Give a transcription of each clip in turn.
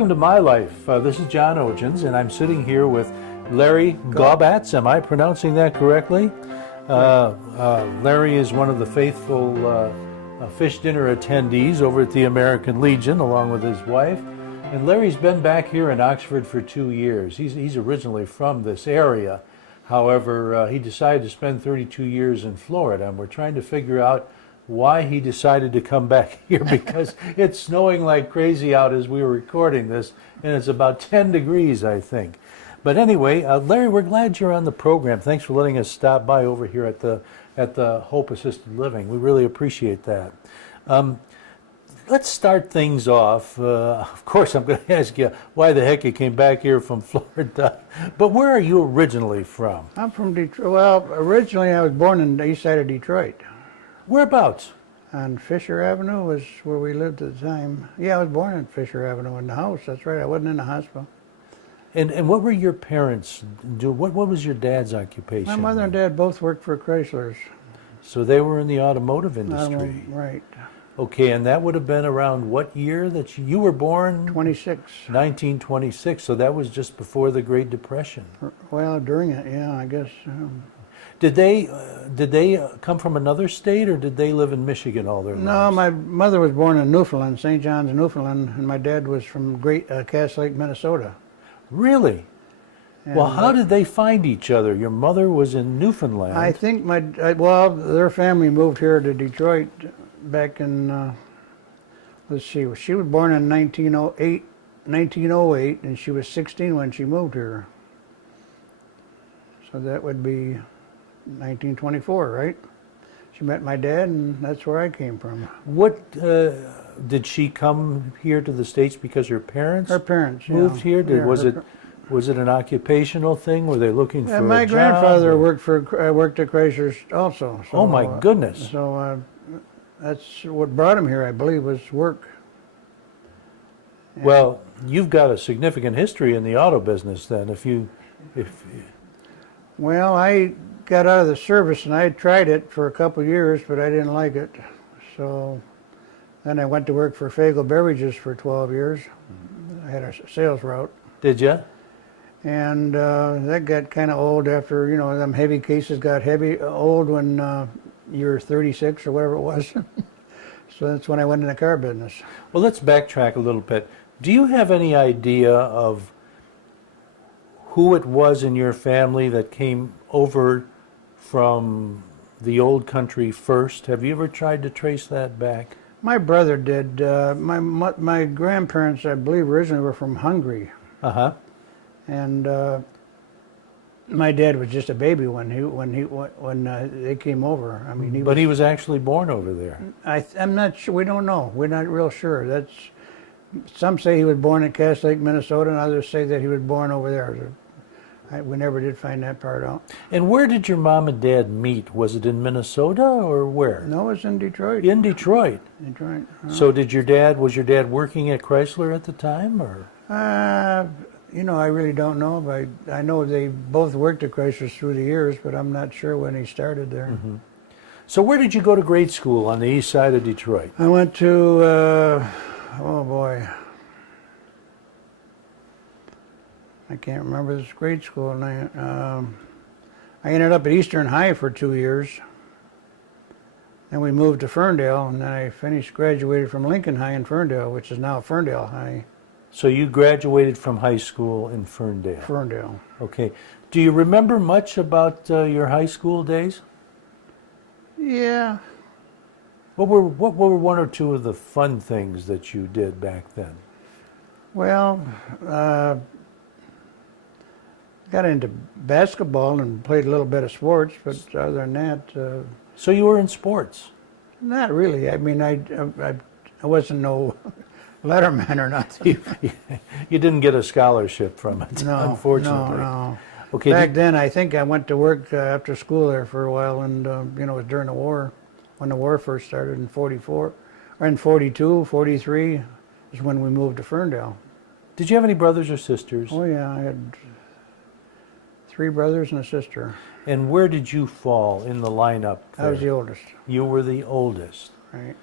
welcome to my life. This is John Ogens, and I'm sitting here with Larry Gaubatz. Am I pronouncing that correctly? Larry is one of the faithful fish dinner attendees over at the American Legion, along with his wife. And Larry's been back here in Oxford for 2 years. He's originally from this area. However, he decided to spend 32 years in Florida, and we're trying to figure out why he decided to come back here, because it's snowing like crazy out as we were recording this, and it's about 10 degrees, I think. But anyway, Larry, we're glad you're on the program. Thanks for letting us stop by over here at the Hope Assisted Living. We really appreciate that. Let's start things off. Of course, I'm going to ask you why the heck you came back here from Florida. But where are you originally from? I'm from Detroit. Well, originally I was born in the east side of Detroit. Whereabouts? On Fisher Avenue was where we lived at the time. Yeah, I was born in Fisher Avenue in the house. That's right. I wasn't in the hospital. And what were your parents do? What was your dad's occupation? My mother and dad both worked for Chryslers. So they were in the automotive industry. Right. Okay, and that would have been around what year that you were born? 26. 1926. So that was just before the Great Depression. Well, during it, yeah, I guess. Did they come from another state, or did they live in Michigan all their lives? No, my mother was born in Newfoundland, St. John's, Newfoundland, and my dad was from Cass Lake, Minnesota. Really? And well, how did they find each other? Your mother was in Newfoundland. I think well, their family moved here to Detroit back in, let's see, she was born in 1908, and she was 16 when she moved here. So that would be 1924, right? She met my dad, and that's where I came from. What, did she come here to the States because her parents? Her parents, moved here? Yeah, was it an occupational thing? Were they looking for a job? My grandfather worked at Chryslers also. So, oh my goodness! So that's what brought him here, I believe, was work. Well, you've got a significant history in the auto business, then. Well, I got out of the service and I tried it for a couple of years, but I didn't like it. So then I went to work for Fagel Beverages for 12 years. I had a sales route. Did you? And that got kind of old after, them heavy cases got old when you were 36 or whatever it was. So that's when I went in the car business. Well, let's backtrack a little bit. Do you have any idea of who it was in your family that came over from the old country first? Have you ever tried to trace that back? My brother did. My grandparents, I believe, originally were from Hungary. Uh-huh. And my dad was just a baby when they came over. I mean, he was actually born over there. I'm not sure. We don't know. We're not real sure. Some say he was born in Cass Lake, Minnesota, and others say that he was born over there. We never did find that part out. And where did your mom and dad meet? Was it in Minnesota or where? No, it was in Detroit. In Detroit? Detroit. So was your dad working at Chrysler at the time, or? I really don't know. But I know they both worked at Chrysler through the years, but I'm not sure when he started there. Mm-hmm. So where did you go to grade school on the east side of Detroit? I went to, oh boy, I can't remember this grade school. I ended up at Eastern High for 2 years. Then we moved to Ferndale, and then I graduated from Lincoln High in Ferndale, which is now Ferndale High. So you graduated from high school in Ferndale? Ferndale. Okay. Do you remember much about your high school days? Yeah. What were one or two of the fun things that you did back then? Well, got into basketball and played a little bit of sports, but other than that... So you were in sports? Not really. I mean, I wasn't no letterman or nothing. You didn't get a scholarship from it, no, unfortunately. No. Okay. Back then, I think I went to work after school there for a while, and it was during the war, when the war first started in 44, or in 42, 43 is when we moved to Ferndale. Did you have any brothers or sisters? Oh yeah, I had 3 brothers and a sister. And where did you fall in the lineup there? I was the oldest. You were the oldest. Right.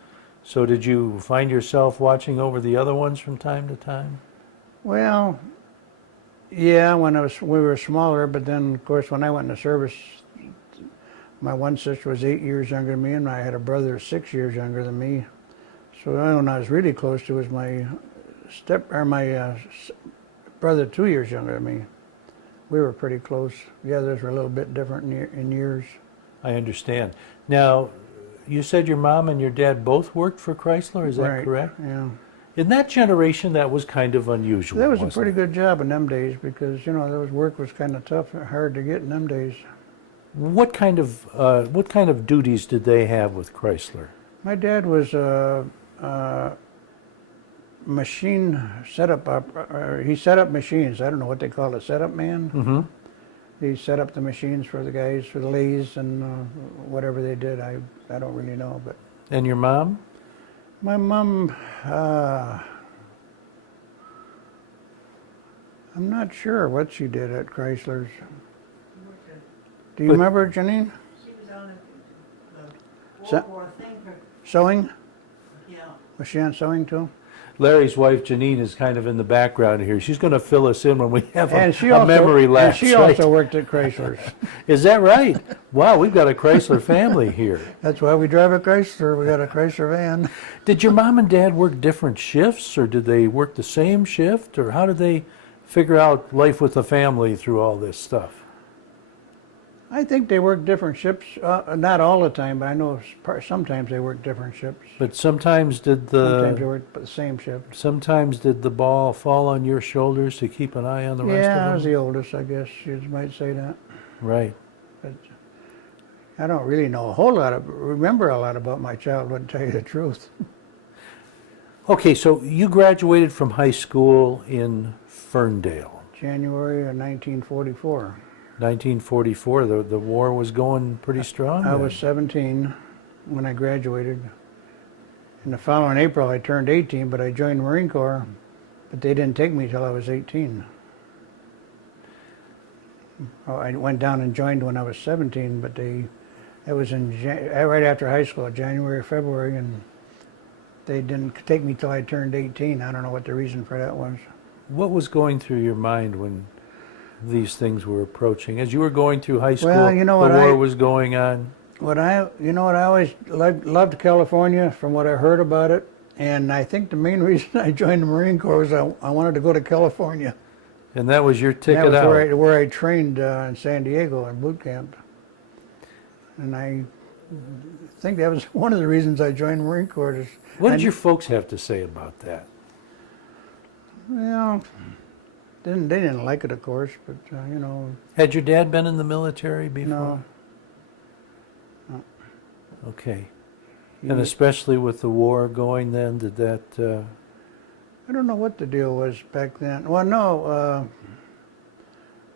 So did you find yourself watching over the other ones from time to time? Well, yeah, we were smaller, but then of course when I went into service, my one sister was 8 years younger than me, and I had a brother 6 years younger than me. So the only one I was really close to was my brother 2 years younger than me. We were pretty close. The others were a little bit different in years. I understand. Now, you said your mom and your dad both worked for Chrysler, is that Right, correct? yeah. In that generation, that was kind of unusual. That was a wasn't pretty it? good job in them days because, you know, those work was kind of tough, hard to get in them days. What kind of duties did they have with Chrysler? My dad was a machine setup. He set up machines. I don't know what they call it, setup man. Mm-hmm. He set up the machines for the guys, for the lathes and whatever they did. I don't really know, but And your mom? my mom, I'm not sure what she did at Chrysler's. Do you remember, Janine? She was on the So- World War thing. Sewing? Yeah. Was she on sewing too? Larry's wife, Janine, is kind of in the background here. She's going to fill us in when we have And she a also, memory and lapse. she right? also worked at Chrysler's. Is that right? Wow, we've got a Chrysler family here. That's why we drive a Chrysler. We got a Chrysler van. Did your mom and dad work different shifts, or did they work the same shift, or how did they figure out life with the family through all this stuff? I think they work different shifts. Not all the time, but I know sometimes they work different shifts. But sometimes did Sometimes they the work the same shift. ball fall on your shoulders to keep an eye on the rest Yeah, I of was them? the oldest, I guess you might say that. Right. But I don't really know remember a lot about my childhood, to tell you the truth. Okay, so you graduated from high school in Ferndale, January of 1944. 1944. The war was going pretty strong. I then. was 17 when I graduated. In the following April, I turned 18, but I joined the Marine Corps. But they didn't take me till I was 18. Oh, I went down and joined when I was 17, but it was right after high school, January or February, and they didn't take me till I turned 18. I don't know what the reason for that was. What was going through your mind when these things were approaching? As you were going through high school, Well, you know the what, war was going on. I always loved California from what I heard about it, and I think the main reason I joined the Marine Corps was I wanted to go to California. And that was your That ticket was out. where I trained in San Diego in boot camp, and I think that was one of the reasons I joined the Marine Corps. What did your folks have to say about that? Well, they didn't like it, of course, but you know, Had your dad been in the military before? no. Okay. He And was- especially with the war going then, did that... I don't know what the deal was back then. Well, no.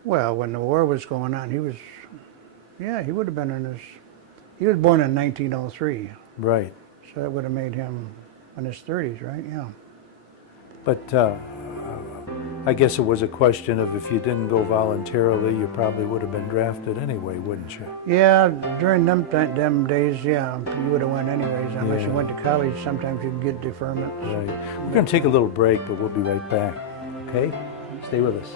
Well, when the war was going on, he would have been in his. He was born in 1903, Right. so that would have made him in his 30s, right? Yeah. But I guess it was a question of if you didn't go voluntarily, you probably would have been drafted anyway, wouldn't you? Yeah, during them days, yeah, you would have went anyways. Unless you Yeah. went to college, sometimes you could get deferments. Right. We're going to take a little break, but we'll be right back. Okay? Stay with us.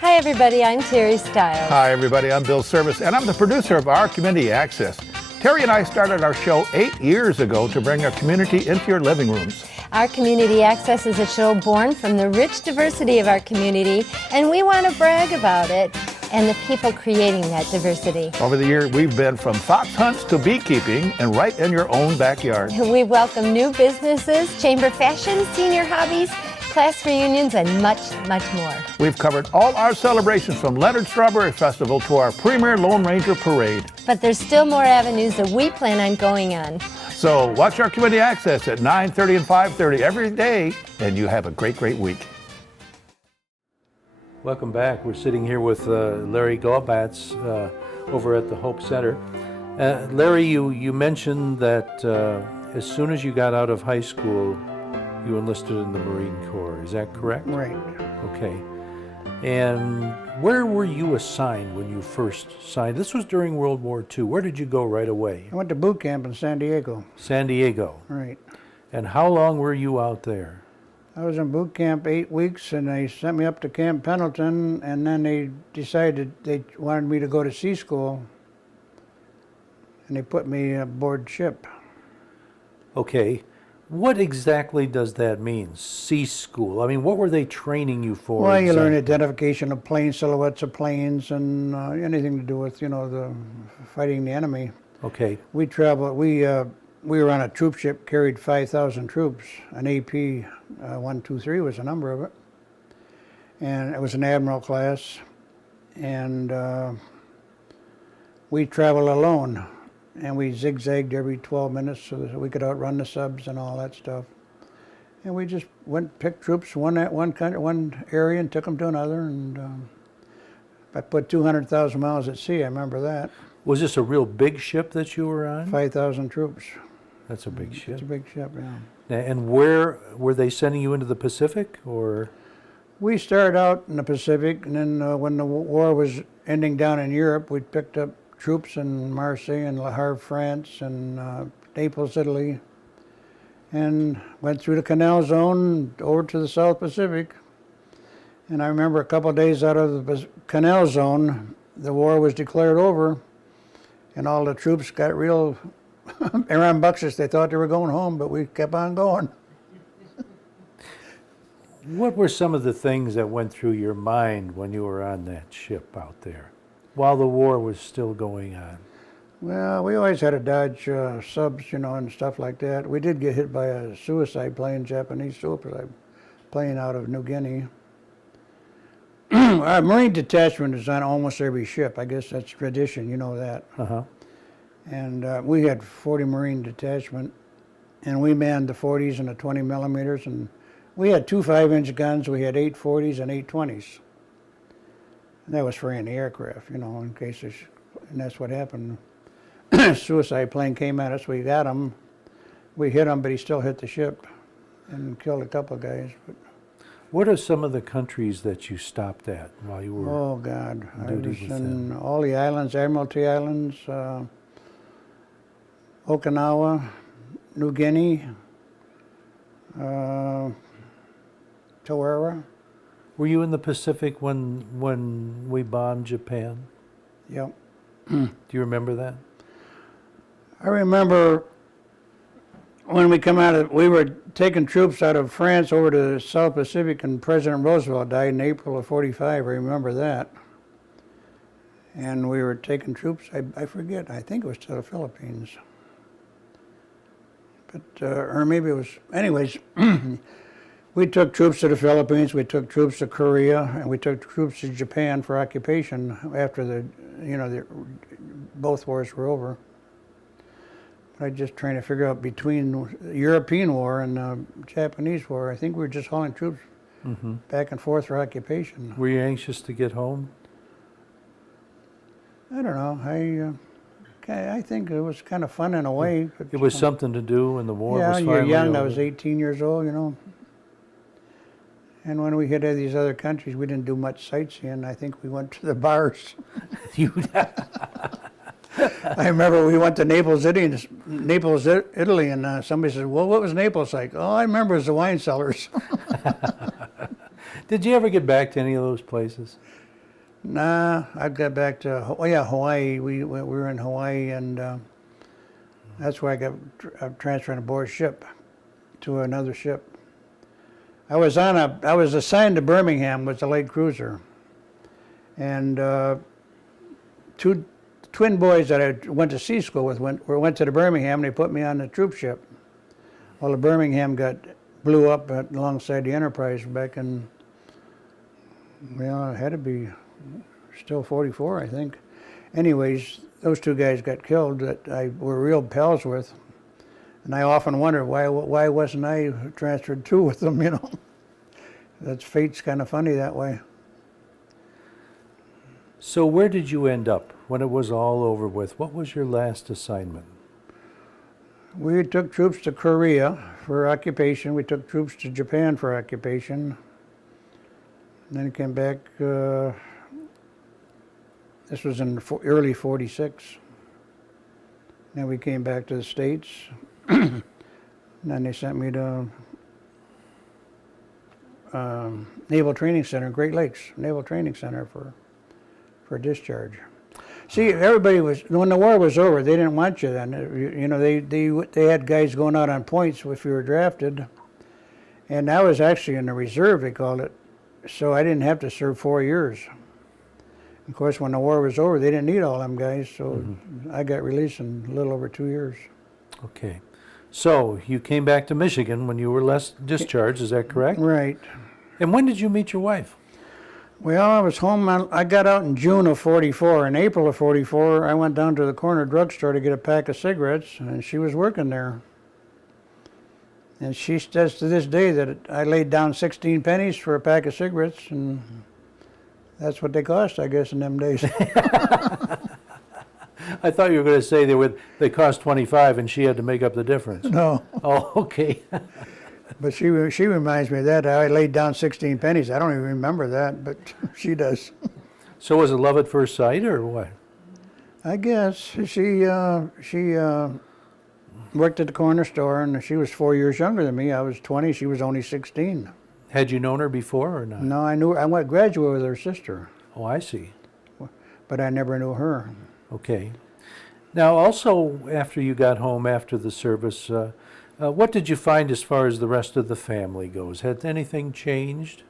Hi everybody, I'm Terry Stiles. Hi, everybody. I'm Bill Service, and I'm the producer of Our Community Access. Terry and I started our show 8 years ago to bring our community into your living rooms. Our Community Access is a show born from the rich diversity of our community, and we want to brag about it and the people creating that diversity. Over the year, we've been from fox hunts to beekeeping and right in your own backyard. We welcome new businesses, chamber fashion, senior hobbies, class reunions, and much, much more. We've covered all our celebrations from Leonard Strawberry Festival to our premier Lone Ranger Parade. But there's still more avenues that we plan on going on. So watch Our Community Access at 9:30 and 5:30 every day, and you have a great, great week. Welcome back. We're sitting here with Larry Gaubatz over at the Hope Center. Larry, you mentioned that as soon as you got out of high school, you enlisted in the Marine Corps. Is that correct? Right. Okay. And where were you assigned when you first signed? This was during World War II. Where did you go right away? I went to boot camp in San Diego. San Diego. Right. And how long were you out there? I was in boot camp 8 weeks, and they sent me up to Camp Pendleton, and then they decided they wanted me to go to sea school, and they put me aboard ship. Okay. What exactly does that mean, sea school? I mean, what were they training you for? Well, you learn exactly? identification of plane silhouettes of planes and anything to do with, the fighting the enemy. Okay. We traveled. We were on a troop ship, carried 5,000 troops. An AP 123 was the number of it, and it was an admiral class. And we traveled alone, and we zigzagged every 12 minutes so that we could outrun the subs and all that stuff. And we just went, picked troops, one area, and took them to another. And I put 200,000 miles at sea. I remember that. Was this a real big ship that you were on? 5,000 troops. That's a big ship. It's a big ship, yeah. And where were they sending you into the Pacific, or? We started out in the Pacific, and then when the war was ending down in Europe, we picked up troops in Marseille and Le Havre, France, and Naples, Italy, and went through the Canal Zone over to the South Pacific. And I remember a couple of days out of the Canal Zone, the war was declared over, and all the troops got real rambunctious. They thought they were going home, but we kept on going. What were some of the things that went through your mind when you were on that ship out there, while the war was still going on? Well, we always had to dodge subs, and stuff like that. We did get hit by a suicide plane, Japanese suicide plane out of New Guinea. Our Marine detachment is on almost every ship. I guess that's tradition, you know that. Uh-huh. And we had 40 Marine detachment, and we manned the 40s and the 20 millimeters, and we had 2 5-inch guns. We had 8 40s and 8 20s. And that was for anti-aircraft, in case there's, and that's what happened. Suicide plane came at us. We got him. We hit him, but he still hit the ship and killed a couple of guys. But, What are some of the countries that you stopped at while you were? oh God, I duty was with in them. all the islands, Admiralty Islands, Okinawa, New Guinea, Tawara. Were you in the Pacific when we bombed Japan? Yep. Do you remember that? I remember when we were taking troops out of France over to the South Pacific, and President Roosevelt died in April of '45. I remember that. And we were taking troops, I forget, I think it was to the Philippines. But, or maybe it was, anyways, we took troops to the Philippines, we took troops to Korea, and we took troops to Japan for occupation after both wars were over. I just trying to figure out between the European War and the Japanese War, I think we were just hauling troops back and forth for occupation. Were you anxious to get home? I don't know. I think it was kind of fun in a way. But, It was something to do when the war was yeah, finally you're young. I over. was 18 years old, And when we hit these other countries, we didn't do much sightseeing. I think we went to the bars. I remember we went to Naples, Italy, and somebody said, "Well, what was Naples like?" Oh, I remember it was the wine cellars. Did you ever get back to any of those places? Nah, I got back to Hawaii. We were in Hawaii, and that's where I got transferred aboard ship to another ship. I was assigned to Birmingham, was a light cruiser, and two twin boys that I went to sea school with went to the Birmingham. And they put me on the troop ship. Well, the Birmingham blew up alongside the Enterprise back in, well, it had to be still 44, I think. Anyways, those two guys got killed that I were real pals with, and I often wonder why wasn't I transferred too with them, That's fate's kind of funny that way. So where did you end up when it was all over with? What was your last assignment? We took troops to Korea for occupation. We took troops to Japan for occupation. And then came back, this was in early '46. Then we came back to the States. And then they sent me to Naval Training Center, Great Lakes Naval Training Center for discharge. See, everybody was, when the war was over, they didn't want you then. You know, they had guys going out on points if you were drafted. And I was actually in the reserve, they called it. So I didn't have to serve 4 years. Of course, when the war was over, they didn't need all them guys, so I got released in a little over 2 years. Okay. So you came back to Michigan when you were less discharged, is that correct? Right. And when did you meet your wife? Well, I was home, I got out in June of 44. In April of 44, I went down to the corner drugstore to get a pack of cigarettes, and she was working there. And she says to this day that I laid down 16 pennies for a pack of cigarettes, and that's what they cost, I guess, in them days. I thought you were going to say they cost 25 and she had to make up the difference. No, Oh, okay. but she reminds me of that. I laid down 16 pennies. I don't even remember that, but she does. So was it love at first sight or what? I guess she worked at the corner store, and she was 4 years younger than me. I was 20. She was only 16. Had you known her before or not? No, I knew. I went graduate with her sister, Oh, I see. but I never knew her. Okay. Now, also, after you got home after the service, what did you find as far as the rest of the family goes? Had anything changed?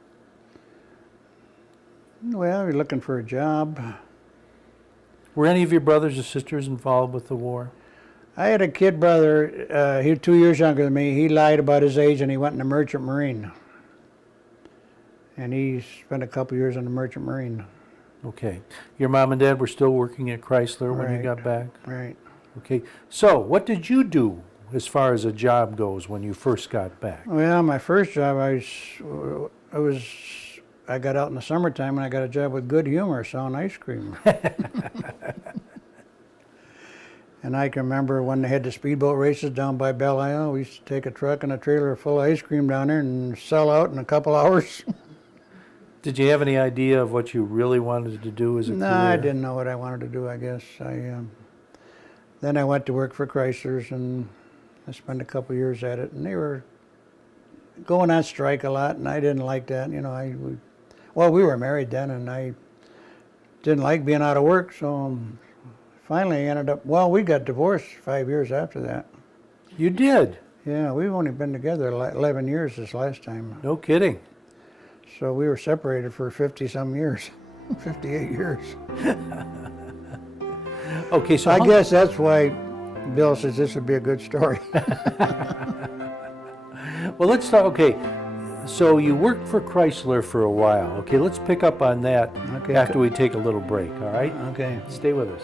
Well, you're looking for a job. Were any of your brothers or sisters involved with the war? I had a kid brother. He was 2 years younger than me. He lied about his age, and he went in the Merchant Marine. And he spent a couple years in the Merchant Marine. Okay. Your mom and dad were still working at Chrysler when you Right. got back? Right. Okay. So, what did you do as far as a job goes when you first got back? Well, my first job, I got out in the summertime, and I got a job with Good Humor selling ice cream. And I can remember when they had the speedboat races down by Belle Isle, we used to take a truck and a trailer full of ice cream down there and sell out in a couple hours. Did you have any idea of what you really wanted to do as a No, career? I didn't know what I wanted to do, I guess. Then I went to work for Chrysler's, and I spent a couple years at it, and they were going on strike a lot, and I didn't like that. You know, we were married then, and I didn't like being out of work, so finally I ended up, we got divorced 5 years after that. You did? Yeah, we've only been together 11 years this last time. No kidding. So we were separated for 50-some years, 58 years. Okay, so I guess that's why Bill says this would be a good story. Well, let's talk. Okay, so you worked for Chrysler for a while. Okay, let's pick up on that Okay. after we take a little break. All right? Okay. Stay with us.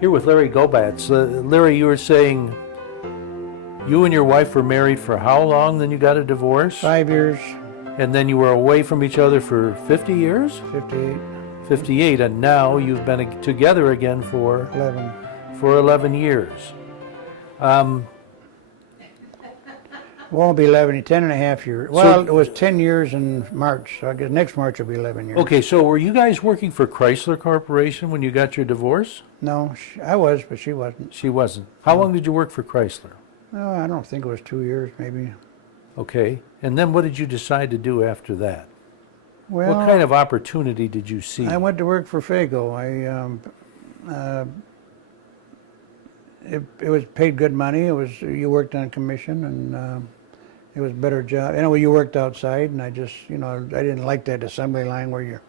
Here with Larry Gaubatz. Larry, you were saying you and your wife were married for how long, then you got a divorce? 5 years, And then you were away from each other for 50 years? 58, 58, and now you've been together again for 11. 11 years. Won't be 11, 10 and a half years. Well, it was 10 years in March, so I guess next March will be 11 years. Okay, so were you guys working for Chrysler Corporation when you got your divorce? No, I was, but she wasn't. She wasn't. How long did you work for Chrysler? No, I don't think it was 2 years, maybe. Okay, and then what did you decide to do after that? Well, What kind of opportunity did you see? I went to work for Fago. It was paid good money. You worked on commission, and it was a better job. Anyway, you worked outside, and I didn't like that assembly line where you're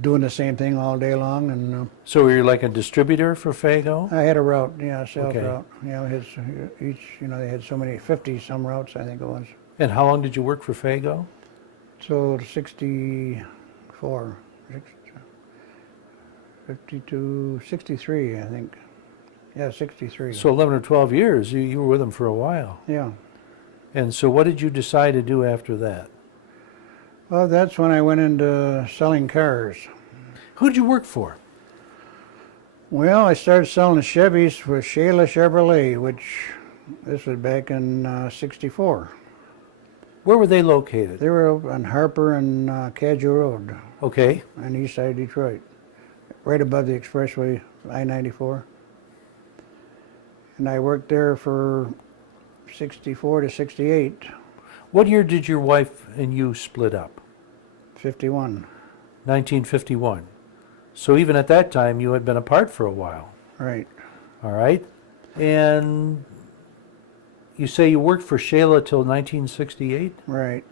doing the same thing all day long. And So were you like a distributor for Fago? I had a route, sales Okay. route. They had so many, 50-some routes, I think it was. And how long did you work for Fago? So 64, 52, 63, I think. Yeah, 63. So 11 or 12 years, you were with him for a while. Yeah. And so what did you decide to do after that? Well, that's when I went into selling cars. Who did you work for? Well, I started selling Chevys for Shayla Chevrolet, which this was back in 64. Where were they located? They were on Harper and Cadgio Road Okay. on the east side of Detroit, right above the expressway, I-94. And I worked there for 64 to 68, What year did your wife and you split up? 51. 1951. So even at that time, you had been apart for a while. Right. All right. And you say you worked for Shayla till 1968? Right.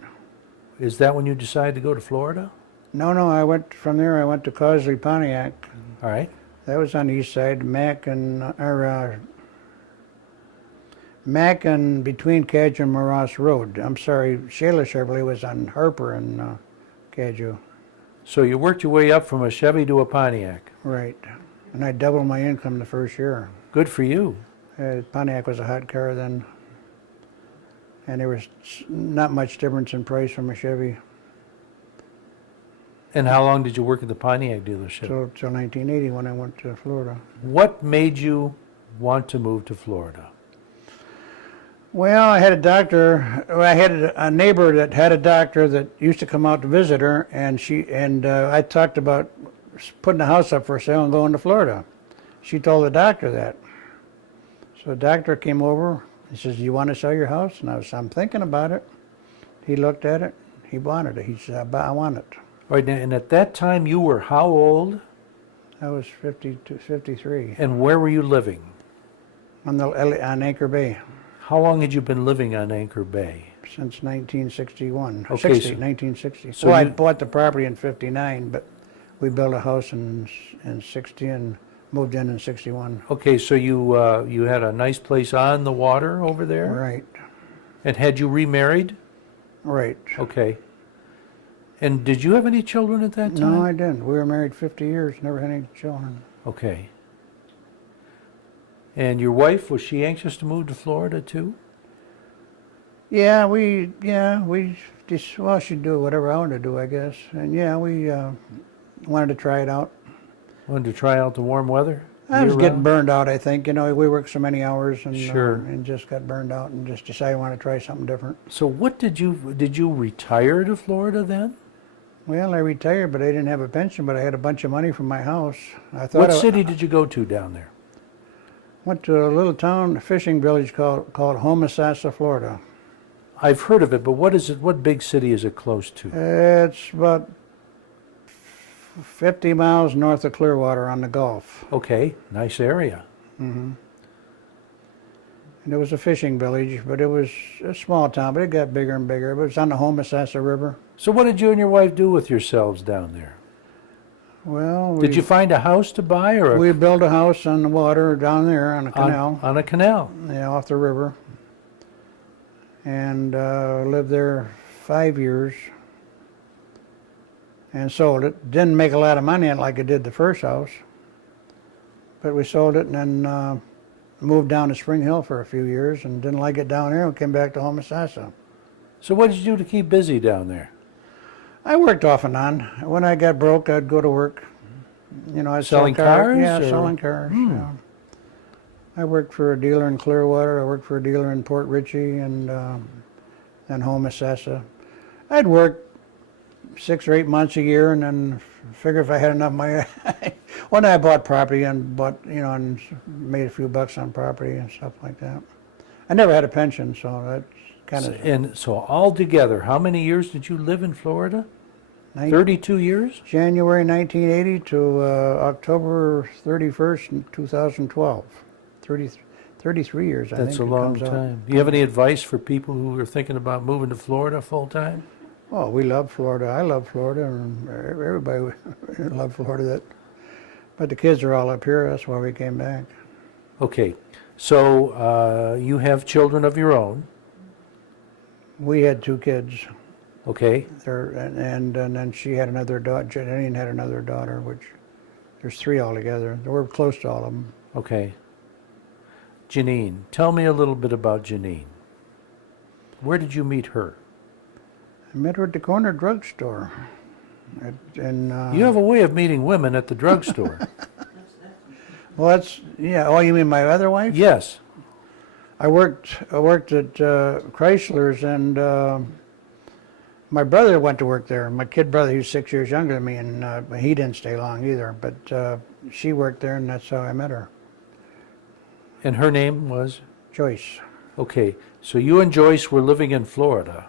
Is that when you decided to go to Florida? No, I went from there. I went to Causley, Pontiac. All right. That was on the east side, Mac and between Cadgio and Morass Road. I'm sorry, Shayla Chevrolet was on Harper and Cadgio. So you worked your way up from a Chevy to a Pontiac. Right. And I doubled my income the first year. Good for you. Pontiac was a hot car then. And there was not much difference in price from a Chevy And how long did you work at the Pontiac dealership? till 1980 when I went to Florida. What made you want to move to Florida? Well, I had a doctor. I had a neighbor that had a doctor that used to come out to visit her, and I talked about putting a house up for sale and going to Florida. She told the doctor that. So the doctor came over. He says, "Do you want to sell your house?" And I'm thinking about it. He looked at it. He wanted it. He said, "I want it." All right, and at that time you were how old? I was 52, 53 And where were you living? on Anchor Bay How long had you been living on Anchor Bay? since 1961. Okay, 1960. so Well, I you- bought the property in 59, but we built a house in 60 and moved in 61. Okay, so you had a nice place on the water over there? Right, And had you remarried? right. Okay. And did you have any children at that time? No, I didn't. We were married 50 years, never had any children. Okay. And your wife, was she anxious to move to Florida too? Yeah, we just, well, she'd do whatever I wanted to do, I guess. And yeah, we wanted to try it out. Wanted to try out the warm weather? I was getting year-round? burned out, I think. You know, we worked so many hours and Sure. and just got burned out and just decided I want to try something different. So what did you retire to Florida then? Well, I retired, but I didn't have a pension, but I had a bunch of money from my house. I thought What I city did you go to down there? went to a little town, a fishing village called Homosassa, Florida. I've heard of it, but what is it? What big city is it close to? It's about 50 miles north of Clearwater on the Gulf. Okay, nice area. And it was a fishing village, but it was a small town, but it got bigger and bigger. But it was on the Homosassa River. So what did you and your wife do with yourselves down there? Well, Did you find a house to buy or we built a house on the water down there on a canal, on a canal? yeah, off the river, and lived there 5 years and sold it. Didn't make a lot of money on it like I did the first house, but we sold it and then moved down to Spring Hill for a few years and didn't like it down there and came back to Homosassa. So what did you do to keep busy down there? I worked off and on. When I got broke, I'd go to work. You know, I'd Selling sell cars. cars, Yeah, or- selling cars. Yeah. I worked for a dealer in Clearwater. I worked for a dealer in Port Richey and then Homosassa. I'd work 6 or 8 months a year, and then figure if I had enough money. One day I bought property and and made a few bucks on property and stuff like that. I never had a pension, so that's kind of And so altogether, how many years did you live in Florida? 32 years? January 1980 to October 31st, 2012. 33 years, I That's a think. long it comes out. time. Do you have any advice for people who are thinking about moving to Florida full time? Oh, we love Florida. I love Florida, and everybody loves Florida. But the kids are all up here. That's why we came back. Okay, so you have children of your own, We had 2 kids. okay? And then she had another daughter. Janine had another daughter, which there's 3 altogether. We're close to all of them. Okay. Janine. Tell me a little bit about Janine. Where did you meet her? I met her at the corner drugstore. You have a way of meeting women at the drugstore. Well, that's, yeah. Oh, you mean my other wife? Yes. I worked at Chrysler's, and my brother went to work there. My kid brother, he's 6 years younger than me, and he didn't stay long either. But she worked there, and that's how I met her. And her name was? Joyce. Okay, so you and Joyce were living in Florida.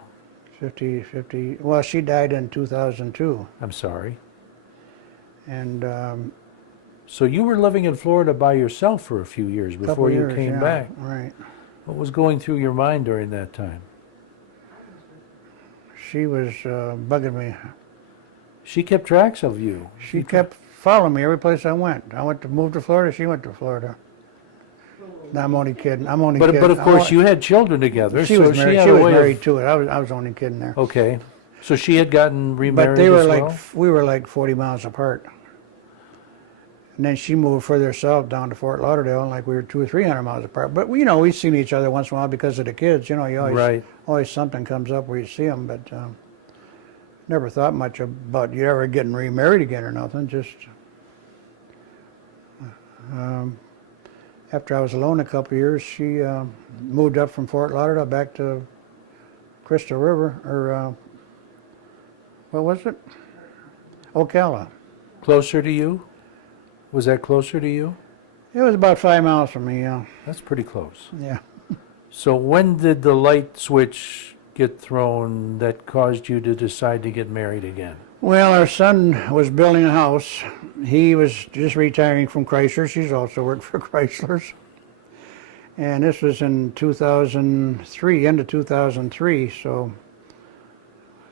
50. Well, she died in 2002, I'm sorry. and So you were living in Florida by yourself for a few years couple before you years, came yeah, back. Right. What was going through your mind during that time? She was bugging me. She kept tracks of you. She kept following me every place I went. I went to move to Florida. She went to Florida. No, I'm only kidding. I'm only kidding. But of course you had children together. She so was married. had She a was way married of, to it. I was only kidding there. Okay, so she had gotten remarried But they were as like well? we were like 40 miles apart. And then she moved further south down to Fort Lauderdale, and like we were 200 or 300 miles apart. But you know, we've seen each other once in a while because of the kids. You know, you always something comes up where you see them. But never thought much about you ever getting remarried again or nothing. Just after I was alone a couple of years, she moved up from Fort Lauderdale back to Crystal River, or what was it? Ocala. Closer to you? Was that closer to you? It was about 5 miles from me, yeah. That's pretty close. Yeah. So when did the light switch get thrown that caused you to decide to get married again? Well, our son was building a house. He was just retiring from Chrysler. She's also worked for Chrysler's. And this was in 2003, end of 2003, so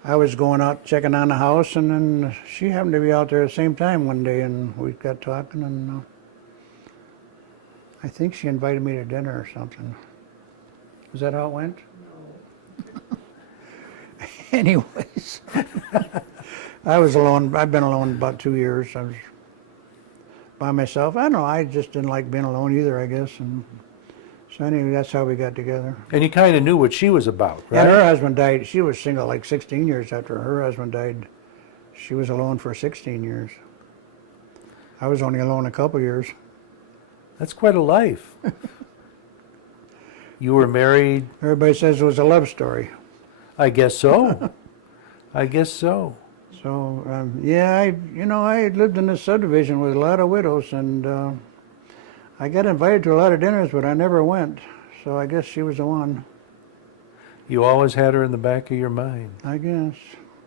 I was going out checking on the house, and then she happened to be out there at the same time one day, and we got talking, and I think she invited me to dinner or something. Is that how it went? No. Anyways, I was alone. I've been alone about 2 years. I was by myself. I don't know. I just didn't like being alone either, I guess, and so anyway, that's how we got together. And you kind of knew what she was about, right? And her husband died. She was single like 16 years after her husband died. She was alone for 16 years. I was only alone a couple years. That's quite a life. You were married? Everybody says it was a love story. I guess so. I guess so. So, yeah, I had lived in this subdivision with a lot of widows, and I got invited to a lot of dinners, but I never went. So I guess she was the one. You always had her in the back of your mind. I guess.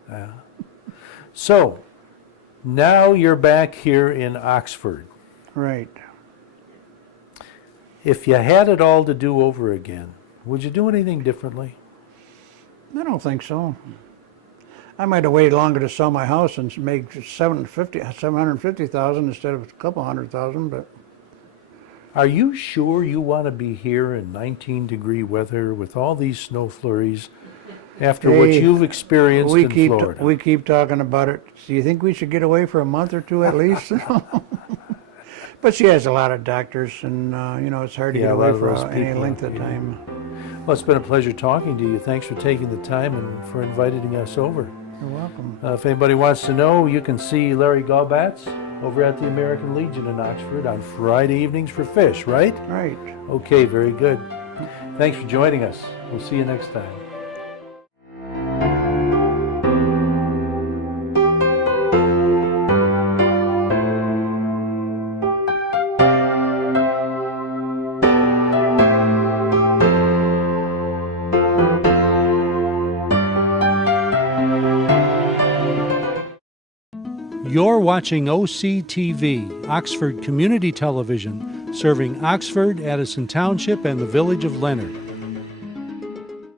Yeah. So, now you're back here in Oxford. Right. If you had it all to do over again, would you do anything differently? I don't think so. I might have waited longer to sell my house and make $750,000 instead of a couple $100,000, but Are you sure you want to be here in 19-degree weather with all these snow flurries after what Hey, you've experienced in Florida? we keep talking about it. Do you think we should get away for a month or two at least? But she has a lot of doctors, and it's hard to Yeah, get a lot away of for those any people, length of yeah. time. Well, it's been a pleasure talking to you. Thanks for taking the time and for inviting us over. You're welcome. If anybody wants to know, you can see Larry Gaubatz over at the American Legion in Oxford on Friday evenings for fish, right? Right. Okay, very good. Thanks for joining us. We'll see you next time. You're watching OCTV, Oxford Community Television, serving Oxford, Addison Township, and the village of Leonard.